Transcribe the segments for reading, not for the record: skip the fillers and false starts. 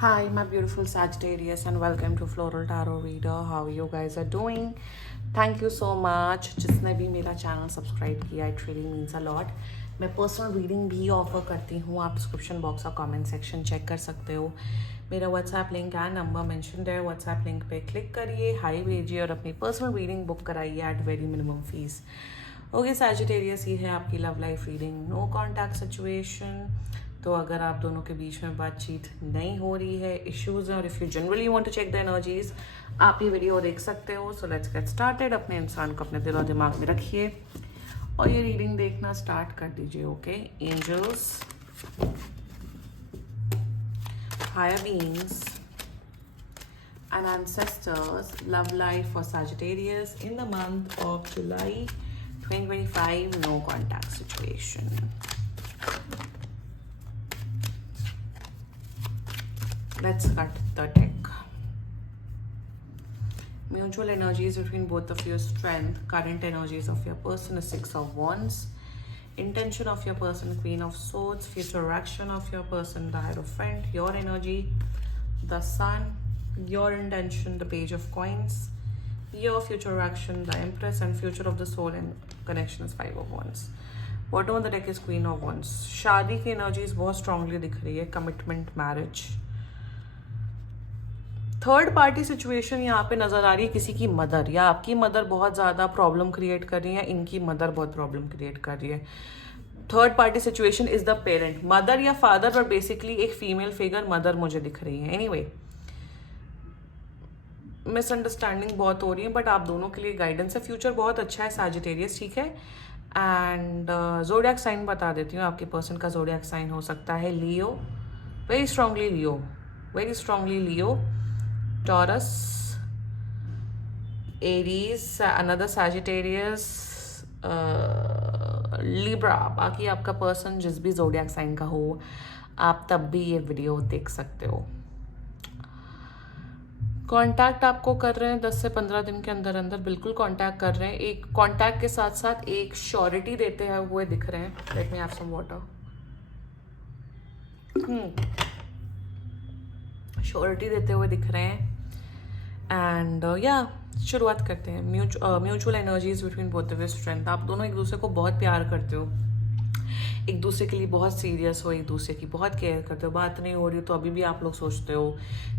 Hi, my beautiful Sagittarius, and welcome to Floral Tarot Reader. How you guys are doing? Thank you so much. जिसने भी मेरा channel subscribe किया, it really means a lot. मैं personal reading भी offer करती हूँ. आप description box और कमेंट सेक्शन चेक कर सकते हो. मेरा व्हाट्सएप लिंक है, नंबर मेंशन है. व्हाट्सएप लिंक पे क्लिक करिए, हाई भेजिए और अपनी पर्सनल रीडिंग बुक कराइए at very minimum fees. Okay Sagittarius, ये है आपकी love life reading. No contact situation. तो अगर आप दोनों के बीच में बातचीत नहीं हो रही है, इश्यूज हैं, और if you generally want to check the energies, आप ये वीडियो देख सकते हो. So let's get started. अपने इंसान को अपने दिल और दिमाग में रखिए और ये रीडिंग देखना स्टार्ट कर दीजिए. Okay angels, higher beings and ancestors, love life for Sagittarius in the month of July 2025, no contact situation. Let's cut the deck. Mutual energies between both of you, strength. Current energies of your person is Six of Wands. Intention of your person, Queen of Swords. Future action of your person, the Hierophant. Your energy, the Sun. Your intention, the Page of Coins. Your future action, the Empress. And future of the soul and connection is Five of Wands. Bottom of the deck is Queen of Wands. शादी की energies बहुत strongly दिख रही है. Commitment, marriage. Third party situation यहाँ पे नजर आ रही है. किसी की मदर या आपकी मदर बहुत ज़्यादा प्रॉब्लम क्रिएट कर रही है, इनकी मदर बहुत प्रॉब्लम क्रिएट कर रही है. Third party situation is the parent, mother या फादर, पर बेसिकली एक फीमेल फिगर मदर मुझे दिख रही है. एनीवे, मिसअंडरस्टैंडिंग बहुत हो रही है, बट आप दोनों के लिए गाइडेंस है. फ्यूचर बहुत अच्छा है सैजिटेरियस, ठीक है. एंड जोडियाक साइन बता देती हूँ. आपके पर्सन का जोडियाक साइन हो सकता है Leo, very strongly Leo, very strongly Leo. Taurus, Aries, another Sagittarius, Libra. बाकी आपका पर्सन जिस भी जोडियाक साइन का हो, आप तब भी ये वीडियो देख सकते हो. कांटेक्ट आपको कर रहे हैं 10 से 15 दिन के अंदर अंदर, बिल्कुल कांटेक्ट कर रहे हैं. एक कांटेक्ट के साथ साथ एक श्योरिटी देते हैं हुए दिख रहे हैं. Let me have some water. Surety देते हुए दिख रहे हैं. एंड या शुरुआत करते हैं. Mutual energies between both of you, strength. आप दोनों एक दूसरे को बहुत प्यार करते हो, एक दूसरे के लिए बहुत सीरियस हो, एक दूसरे की बहुत केयर करते हो. बात नहीं हो रही हो तो अभी भी आप लोग सोचते हो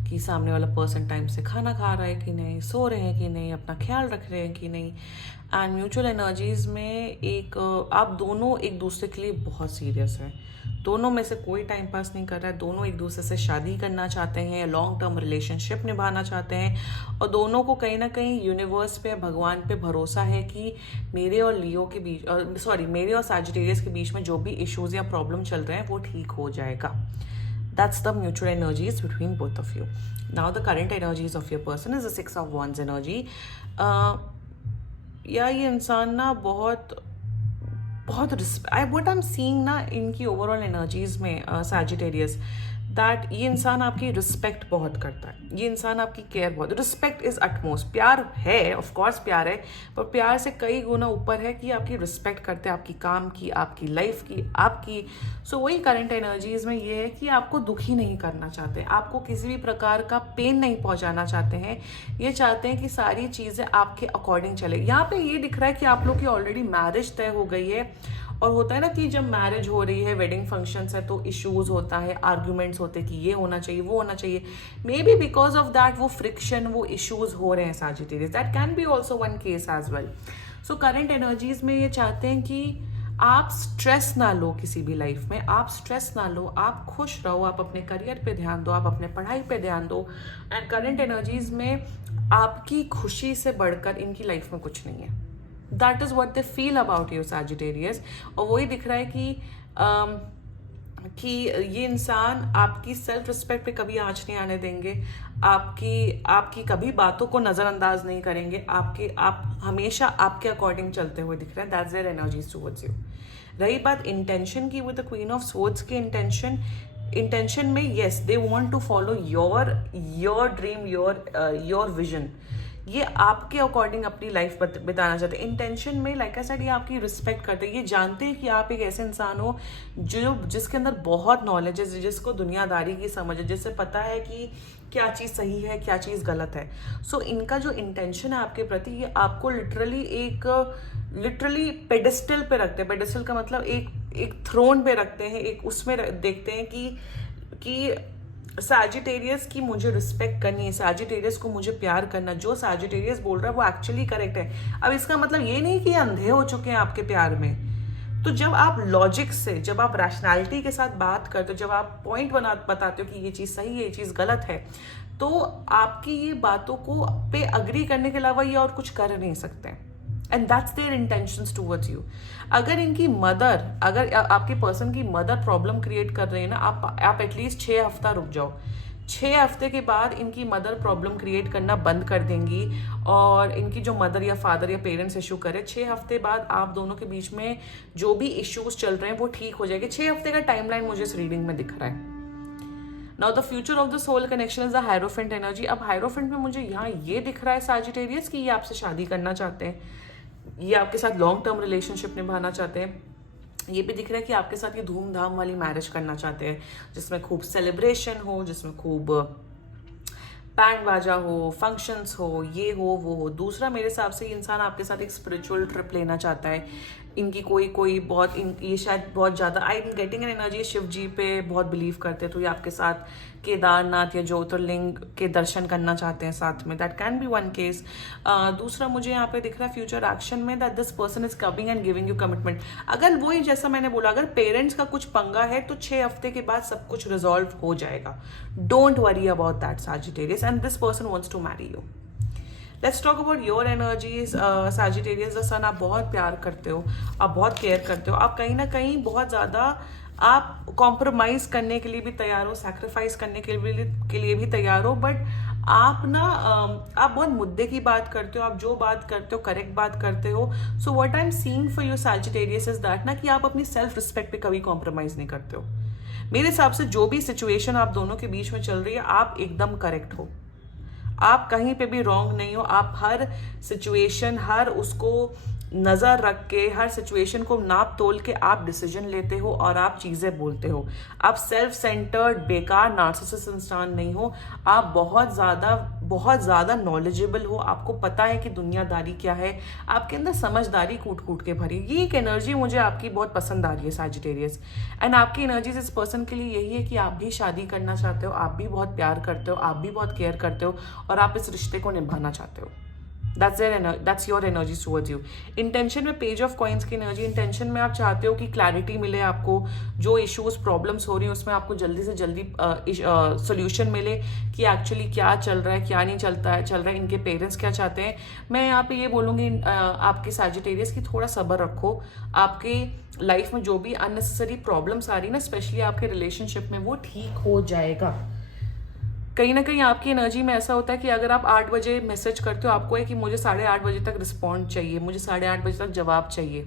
कि सामने वाला पर्सन टाइम से खाना खा रहा है कि नहीं, सो रहे हैं कि नहीं, अपना ख्याल रख रहे हैं कि नहीं. एंड म्यूचुअल एनर्जीज में एक आप दोनों एक दूसरे के लिए बहुत सीरियस हैं. दोनों में से कोई टाइम पास नहीं कर रहा है. दोनों एक दूसरे से शादी करना चाहते हैं, लॉन्ग टर्म रिलेशनशिप निभाना चाहते हैं, और दोनों को कहीं ना कहीं यूनिवर्स पे, भगवान पे भरोसा है कि मेरे और लियो के बीच, मेरे और सैजिटेरियस के बीच में जो भी इश्यूज या प्रॉब्लम चल रहे हैं वो ठीक हो जाएगा. That's the mutual energies between both of you. Now the current energies of your person is the Six of Wands energy. या ये इंसान ना बहुत बहुत व्हाट आई एम सीइंग ना इनकी ओवरऑल एनर्जीज में सैजिटेरियस, दैट ये इंसान आपकी रिस्पेक्ट बहुत करता है. ये इंसान आपकी केयर बहुत, रिस्पेक्ट इज अटमोस्ट. प्यार है, ऑफ कोर्स प्यार है, पर प्यार से कई गुना ऊपर है कि आपकी रिस्पेक्ट करते हैं, आपकी काम की, आपकी लाइफ की, आपकी. सो वही करंट एनर्जीज में ये है कि आपको दुखी नहीं करना चाहते, आपको किसी भी प्रकार का पेन नहीं पहुंचाना चाहते हैं. ये चाहते हैं कि सारी चीज़ें आपके अकॉर्डिंग चले. यहाँ पे ये दिख रहा है कि आप लोग की ऑलरेडी मैरिज तय हो गई है. और होता है ना कि जब मैरिज हो रही है, वेडिंग फंक्शंस है, तो इश्यूज होता है, आर्ग्यूमेंट्स होते हैं कि ये होना चाहिए, वो होना चाहिए. Maybe because of that वो फ्रिक्शन, वो इश्यूज हो रहे हैं Sagittarius. That can be also one case as well. So current energies में ये चाहते हैं कि आप स्ट्रेस ना लो किसी भी लाइफ में, आप स्ट्रेस ना लो, आप खुश रहो, आप अपने करियर पे ध्यान दो, आप अपने पढ़ाई पे ध्यान दो. एंड करंट एनर्जीज में आपकी खुशी से बढ़कर इनकी लाइफ में कुछ नहीं है. That is what they feel about you Sagittarius. और वही दिख रहा है कि ये इंसान आपकी सेल्फ रिस्पेक्ट पे कभी आंच नहीं आने देंगे, आपकी कभी बातों को नज़रअंदाज नहीं करेंगे, आप हमेशा आपके अकॉर्डिंग चलते हुए दिख रहे हैं. That's their energies towards you. रही बात इंटेंशन की, with the queen of swords की इंटेंशन में, yes they want to follow your dream, your vision, ये आपके अकॉर्डिंग अपनी लाइफ बिताना चाहते हैं। इंटेंशन में लाइक आई सेड ये आपकी रिस्पेक्ट करते हैं, ये जानते हैं कि आप एक ऐसे इंसान हो जो जिसके अंदर बहुत नॉलेज है, जिसको दुनियादारी की समझ है, जिससे पता है कि क्या चीज़ सही है क्या चीज़ गलत है। सो इनका जो इंटेंशन है आपके प्रति, ये आपको लिटरली पेडेस्टल पे रखते हैं। पेडेस्टल का मतलब एक थ्रोन पे रखते हैं, एक उसमें देखते हैं कि सैजिटेरियस की मुझे रिस्पेक्ट करनी है, सैजिटेरियस को मुझे प्यार करना। जो सैजिटेरियस बोल रहा है वो एक्चुअली करेक्ट है। अब इसका मतलब ये नहीं कि अंधे हो चुके हैं आपके प्यार में। तो जब आप लॉजिक से, जब आप रैशनैलिटी के साथ बात करते हो, जब आप पॉइंट बताते हो कि ये चीज़ सही है ये चीज़ गलत है, तो आपकी ये बातों को पे अग्री करने के अलावा ये और कुछ कर नहीं सकते। And that's their intentions towards you. अगर इनकी मदर, अगर आपके पर्सन की मदर प्रॉब्लम क्रिएट कर रही है ना, आप एटलीस्ट 6 हफ्ता रुक जाओ। 6 हफ्ते के बाद इनकी मदर प्रॉब्लम क्रिएट करना बंद कर देंगी, और इनकी जो मदर या फादर या पेरेंट्स इशू करे, 6 हफ्ते बाद आप दोनों के बीच में जो भी इश्यूज चल रहे हैं वो ठीक हो जाएंगे। 6 हफ्ते का टाइमलाइन मुझे इस रीडिंग में दिख रहा है। Now the future of the soul connection is the hierophant energy. अब हायरोफेंट में मुझे यहाँ ये दिख रहा है सैजिटेरियस कि ये आपसे शादी करना चाहते हैं, ये आपके साथ लॉन्ग टर्म रिलेशनशिप निभाना चाहते हैं। ये भी दिख रहा है कि आपके साथ ये धूमधाम वाली मैरिज करना चाहते हैं, जिसमें खूब सेलिब्रेशन हो, जिसमें खूब बैंड बाजा हो, फंक्शंस हो, ये हो वो हो। दूसरा, मेरे हिसाब से ये इंसान आपके साथ एक स्पिरिचुअल ट्रिप लेना चाहता है। इनकी कोई बहुत ये शायद बहुत ज़्यादा I am getting an energy Shiv ji पे बहुत बिलीव करते हैं, तो ये आपके साथ केदारनाथ या ज्योतिर्लिंग के दर्शन करना चाहते हैं साथ में। That can B one case. दूसरा, मुझे यहाँ पे दिख रहा है फ्यूचर एक्शन में that this person is coming and giving you commitment. अगर वही जैसा मैंने बोला, अगर पेरेंट्स का कुछ पंगा है तो 6 हफ्ते के बाद सब कुछ रिजॉल्व हो जाएगा। Don't worry about that Sagittarius, and this person wants to marry you. Let's talk about your energies Sagittarius the sun. आप बहुत प्यार करते हो, आप बहुत केयर करते हो, आप कहीं ना कहीं बहुत ज़्यादा आप कॉम्प्रोमाइज करने के लिए भी तैयार हो, सैक्रिफाइस करने के लिए भी तैयार हो। बट आप आप बहुत मुद्दे की बात करते हो, आप जो बात करते हो करेक्ट बात करते हो। So what I am seeing for your Sagittarius is that ना कि आप अपनी सेल्फ रिस्पेक्ट पे कभी कॉम्प्रोमाइज नहीं करते हो। मेरे हिसाब से जो भी सिचुएशन आप दोनों के बीच में चल रही है, आप एकदम करेक्ट हो, आप कहीं पे भी रॉन्ग नहीं हो। आप हर सिचुएशन, हर उसको नज़र रख के, हर सिचुएशन को नाप तोल के आप डिसीजन लेते हो और आप चीज़ें बोलते हो। आप सेल्फ सेंटर्ड बेकार नार्सिसिस्ट इंसान नहीं हो। आप बहुत ज़्यादा नॉलेजेबल हो, आपको पता है कि दुनियादारी क्या है, आपके अंदर समझदारी कूट कूट के भरी। ये एक एनर्जी मुझे आपकी बहुत पसंद आ रही है सैजिटेरियस। एंड आपकी एनर्जीज इस पर्सन के लिए यही है कि आप भी शादी करना चाहते हो, आप भी बहुत प्यार करते हो, आप भी बहुत केयर करते हो, और आप इस रिश्ते को निभाना चाहते हो। That's your energy towards you. Intention में पेज ऑफ कॉइन्स की एनर्जी। इंटेंशन में आप चाहते हो कि क्लैरिटी मिले आपको, जो इश्यूज प्रॉब्लम्स हो रही हैं उसमें आपको जल्दी से जल्दी सोल्यूशन मिले कि एक्चुअली क्या चल रहा है क्या नहीं चल रहा है, इनके पेरेंट्स क्या चाहते हैं। मैं यहाँ पे ये बोलूँगी आपके सैजिटेरियस की थोड़ा सब्र रखो। आपके लाइफ में जो भी अननेसेसरी प्रॉब्लम्स आ रही है ना, स्पेशली आपके रिलेशनशिप में, वो ठीक हो जाएगा। कहीं ना कहीं आपकी एनर्जी में ऐसा होता है कि अगर आप 8 बजे मैसेज करते हो, आपको है कि मुझे 8:30 बजे तक रिस्पॉन्ड चाहिए, मुझे 8:30 बजे तक जवाब चाहिए।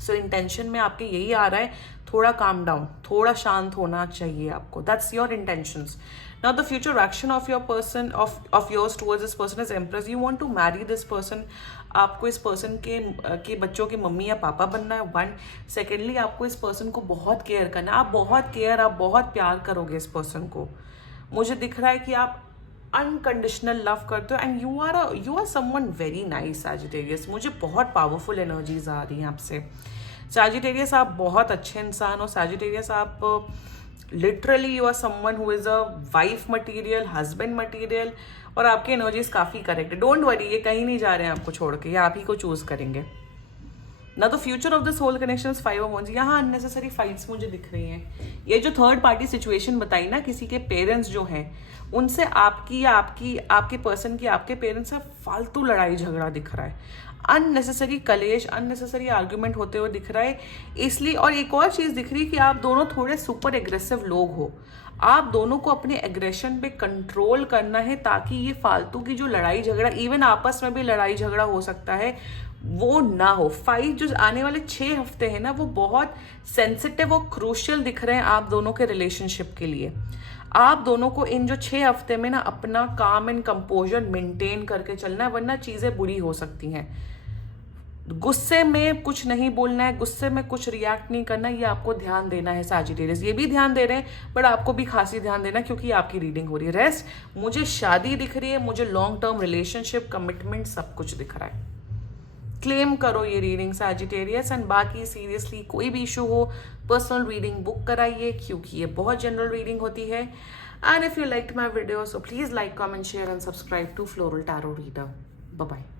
सो इंटेंशन में आपके यही आ रहा है, थोड़ा काम डाउन, थोड़ा शांत होना चाहिए आपको। That's your intentions. Now the future action of your person of yours towards this person is empress. You want to marry this person. आपको इस पर्सन के बच्चों के मम्मी या पापा बनना है, 1। सेकेंडली, आपको इस पर्सन को बहुत केयर करना है। आप बहुत प्यार करोगे इस पर्सन को। मुझे दिख रहा है कि आप अनकंडीशनल लव करते हो, and you are someone very nice Sagittarius. मुझे बहुत पावरफुल एनर्जीज आ रही हैं आपसे सैजिटेरियस। आप बहुत अच्छे इंसान हो सैजिटेरियस। आप literally you are someone who is a wife material, husband material, और आपकी एनर्जीज काफ़ी करेक्ट है। डोंट वरी, ये कहीं नहीं जा रहे हैं आपको छोड़ के, ये आप ही को चूज करेंगे ना। तो future of the soul connection 5 of Wands। यहाँ अननेसेसरी फाइट्स मुझे दिख रही हैं। ये जो थर्ड पार्टी सिचुएशन बताई ना, किसी के पेरेंट्स जो हैं उनसे आपके पर्सन की आपके पेरेंट्स से फालतू लड़ाई झगड़ा दिख रहा है। अननेसेसरी कलेश, अननेसेसरी आर्ग्यूमेंट होते हुए दिख रहा है। इसलिए, और एक और चीज़ दिख रही है कि आप दोनों थोड़े सुपर एग्रेसिव लोग हो। आप दोनों को अपने एग्रेशन पे कंट्रोल करना है, ताकि ये फालतू की जो लड़ाई झगड़ा, इवन आपस में भी लड़ाई झगड़ा हो सकता है, वो ना हो। 5 जो आने वाले 6 हफ्ते हैं ना, वो बहुत सेंसिटिव और क्रूशियल दिख रहे हैं आप दोनों के रिलेशनशिप के लिए। आप दोनों को इन जो 6 हफ्ते में ना अपना काम एंड कंपोजर मेंटेन करके चलना है, वरना चीजें बुरी हो सकती हैं। गुस्से में कुछ नहीं बोलना है, गुस्से में कुछ रिएक्ट नहीं करना, ये आपको ध्यान देना है सैजिटेरियस। ये भी ध्यान दे रहे हैं, बट आपको भी खासी ध्यान देना है क्योंकि आपकी रीडिंग हो रही है। रेस्ट, मुझे शादी दिख रही है, मुझे लॉन्ग टर्म रिलेशनशिप, कमिटमेंट, सब कुछ दिख रहा है। क्लेम करो ये रीडिंग सैजिटेरियस। एंड बाकी सीरियसली कोई भी इशू हो, पर्सनल रीडिंग बुक कराइए क्योंकि ये बहुत जनरल रीडिंग होती है। And if you like my video, so please like, comment, share and subscribe to floral tarot reader. Bye bye.